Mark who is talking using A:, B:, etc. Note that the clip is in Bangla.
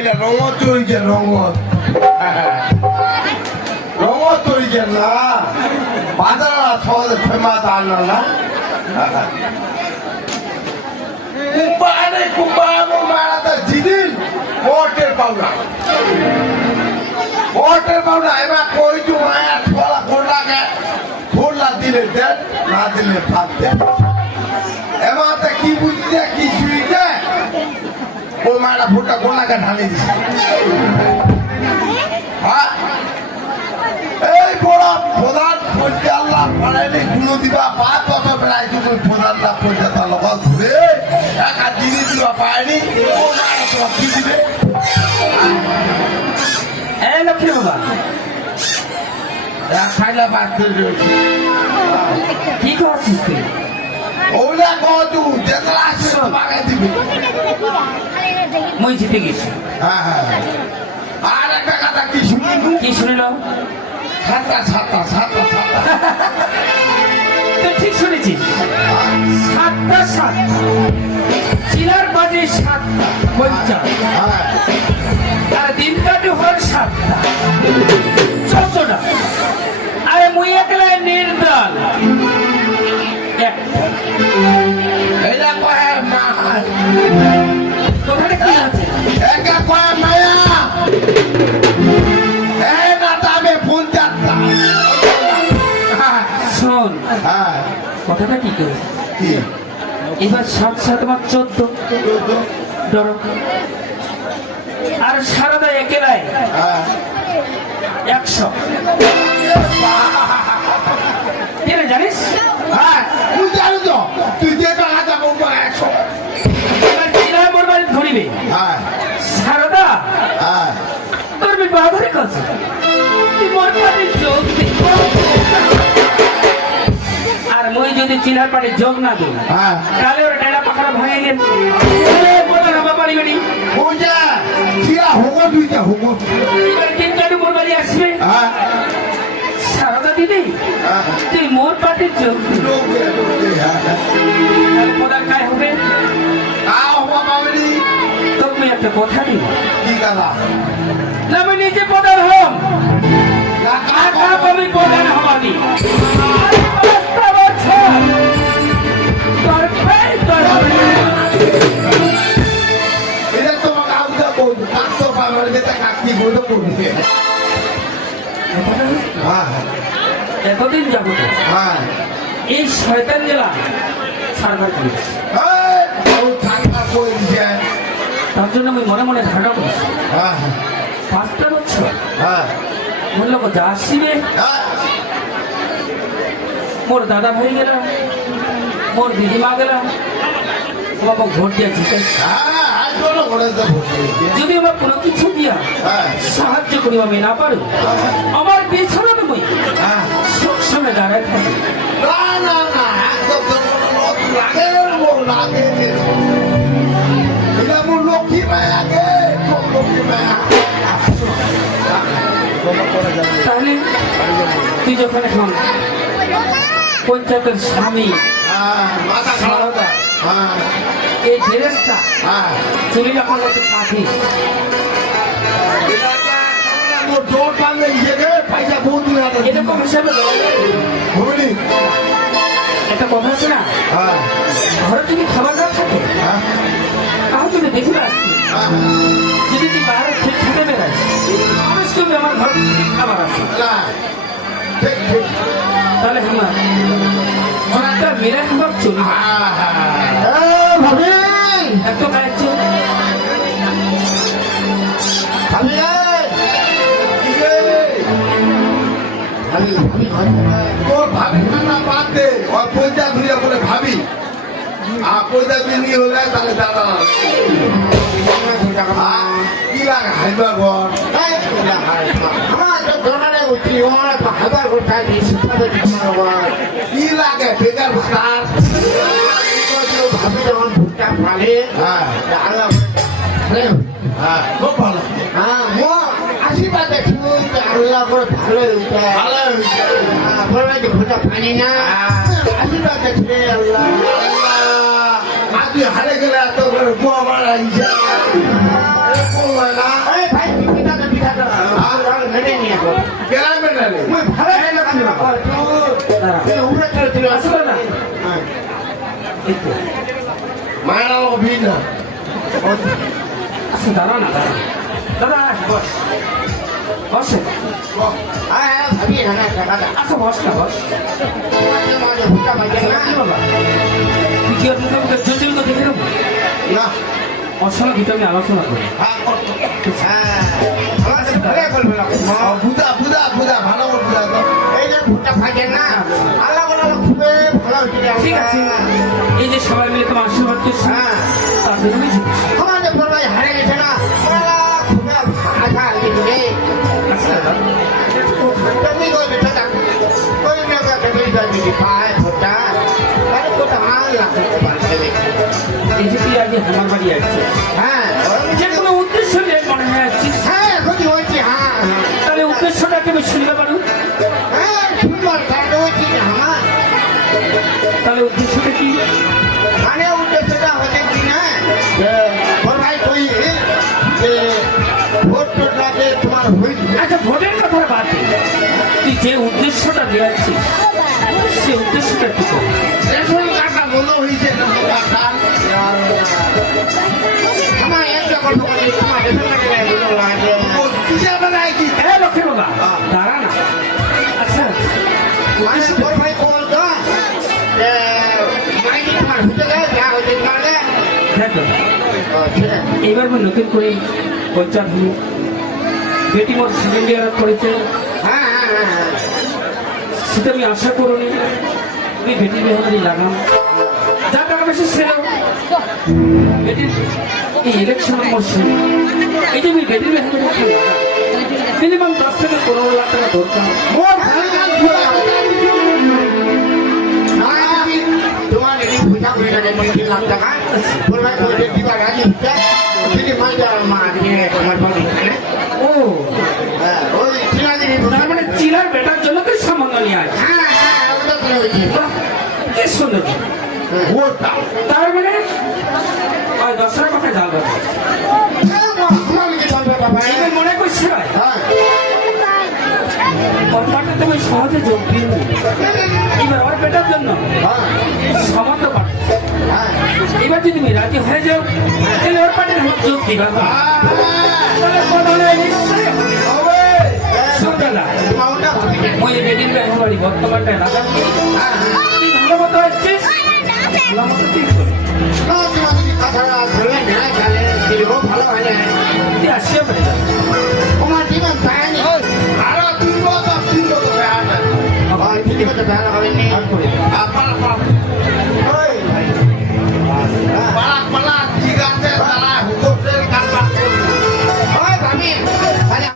A: এইটা রঙত তৈরিছে রঙত রঙত তৈরিছে না বাজার না না কুম্পানে না কি বুঝতে কি মায়েরা ফুটটা কোনাকে ঢালি দিছে। হ্যাঁ? এই বড় প্রধান বলতে আল্লাহ পারেনি গুলো দিবা পাঁচ বছর বেড়াই তুমি প্রধান লাভ করতে তার লগত ঘুরে একা জিনিস দিবা পায়নি তোমার কি দিবে?
B: এই লক্ষ্মী বাবা।
A: এক খাইলে বাদ দিয়ে
B: কি করছিস তুই?
A: কত আসছে দিবি।
B: মই জিতে গেছি।
A: হ্যাঁ হ্যাঁ। আর একটা কথা কি শুনি
B: কি শুনিল?
A: সাতটা সাতটা সাতটা সাতটা
B: ঠিক শুনেছিস সাতটা সাত। চিলার বাজে সাতটা পঞ্চাশ। আর দিন কাটে হল সাতটা। চোদ্দটা। আরে মুই একলাই নির্দল।
A: এটা কয় মা
B: ওখানে কি আছে?
A: একা কয় মায়া? হ্যাঁ
B: শোন
A: হ্যাঁ।
B: কথাটা কি করে? এবার সাত সাত আমার চোদ্দ। আর সারদা একেলাই
A: হ্যাঁ।
B: একশো। আর মই যদি চিলার পাড়ে যোগ না দিই
A: হ্যাঁ।
B: তাহলে ওর ডেলা পাখাটা ভাঙে গেল বলে রাবা পারিবে নি
A: বুঝা চিরা হোগো দুইটা হোগো
B: এবার চারু মোর বাড়ি আসবে।
A: হ্যাঁ।
B: সারদা দিদি
A: হ্যাঁ।
B: তুই মোর পার্টি যোগ পদার কায় হবে?
A: বাবা
B: তুমি একটা কথা দিই।
A: কি গালা
B: না আমি নিজে প্রধান
A: বলতে হ্যাঁ
B: এতদিন যাব
A: হ্যাঁ।
B: এই শয়তান গেলা সার্ভার করেছি তার জন্য আমি মনে মনে ধারণা করেছি
A: হ্যাঁ।
B: পাঁচটা বছর
A: হ্যাঁ
B: বলল যা আসিবে
A: হ্যাঁ
B: মোর দাদা ভাই গেল মোর দিদিমা গেল বাবা ভোট দিয়া জিতেছে
A: হ্যাঁ আজ বলো করে দেবো
B: যদি আমার কোনো কিছু দিয়া
A: হ্যাঁ
B: সাহায্য করি আমি না পারো আমার পেছনে তুমি
A: হ্যাঁ
B: সবসময় দাঁড়ায় থাকি
A: না না না একদম লাগে মোর লাগে এটা মোর লক্ষ্মী মায়াকে খুব লক্ষ্মী মায়া
B: তাহলে তুই যখন এখন পঞ্চায়েতের স্বামী এই ড্রেসটা চুরি যখন একটু কাঁথি এরকম হিসাবে একটা কথা আছে না? ঘরে যদি খাবার না থাকে, তাহলে তুমি দেখি আসছি। যদি তুই বাইরে খেয়ে খেতে বেড়াস তুমি আমার ঘর খাবার আছে।
A: না ঠিক ঠিক
B: তাহলে আমার একটা মেরে খাবার চলি
A: ভাবি।
B: এত চল
A: ভাবি ভাবি তোর ভাবি না বাদ দে। ওর পয়সা ধুয়ে বলে ভাবি। পয়সা বিনি হলে তাহলে দাদা। কি লাগে হাইবা ঘর? কি লাগে বেকার ভাতার? হ্যাঁ। হ্যাঁ। খুব ভালো।
C: আল্লাহ করে ভালো
A: ভালো হয়েছে
C: পানি না। আশীর্বাদ দেখলে আল্লাহ।
A: হারে গেলে এত করে গোয়া মারা
C: আসো হয় আসো
B: তো।
A: মায়েরা অভি না।
B: দাঁড়া না দাঁড়া দাদা বস। বসে।
C: হ্যাঁ হ্যাঁ ভাবি
B: আচ্ছা বস না বস। বাবা তুই কি আপনি আমাকে জটিল তো দেখে নেব
A: না
B: ওর সঙ্গে কিন্তু আমি আলোচনা করি। ঠিক আছে। এই যে সবাই মিলে তোমার আশীর্বাদ করছি।
C: হ্যাঁ।
B: তার জন্য আমি আমার বাড়ি আসছিস
C: হ্যাঁ।
B: যে কোনো উদ্দেশ্য নিয়ে মনে হয় আসছিস
C: হ্যাঁ খুশি হয়েছি হ্যাঁ
B: তাহলে উদ্দেশ্যটাকে আমি শুনতে পারো?
C: হ্যাঁ কাণ্ড হয়েছি
B: তাহলে উদ্দেশ্যটা কি?
C: মানে উদ্দেশ্যটা হচ্ছে কি না? যে ওর ভাই কই যে ভোট টোট লাগে তোমার হয়েছে
B: আচ্ছা ভোটের কথা বাদ তুই যে উদ্দেশ্যটা দেওয়াচ্ছিস সে উদ্দেশ্যটা কি
A: হয়েছে কার্ড
C: আমার একটা তোমার রেশন কার্ডে বলো যে
A: ও কিসের বেলায় কি
B: হ্যাঁ লক্ষ্মী বাবা দাঁড়া না। আচ্ছা
C: মানে ভাই গেলে
B: দেখো
C: ঠিক
B: এবার আমি নতুন করে পঞ্চায়েত হলো বেটি মোর সেকেন্ড ইয়ার করেছে।
C: হ্যাঁ হ্যাঁ হ্যাঁ
B: সেটা আমি আশা করিনি। আমি বেটির মেহমানি লাগাম। টাকা বেশি ছিল। এই ইলেকশনের মরশুম। এই যে আমি বেটির মিনিমাম দশ থেকে পনেরো লাখ টাকা দরকার। চিলার বেটার জন্য তুই নিয়ে
C: হ্যাঁ হ্যাঁ ওটা
B: কি সুন্দর
A: ওটা
B: তার মানে ওই দশটা কথা জানবে এইবার মনে করছি ভাই? কর্মাটা তুমি সহজে যোগ দিন এবার ওর বেটার জন্য সমর্থ পাঠ। এবার যদি তুমি রাজি হয়ে যাও তাহলে ওর পাঠে যোগ দিবা বর্তমানটা তুই ভালো মতো আসছিস ঠিক
A: আরও বছর তিন বছর বেড়াতে
C: আমার ঠিকই মতো ভালো হবে না।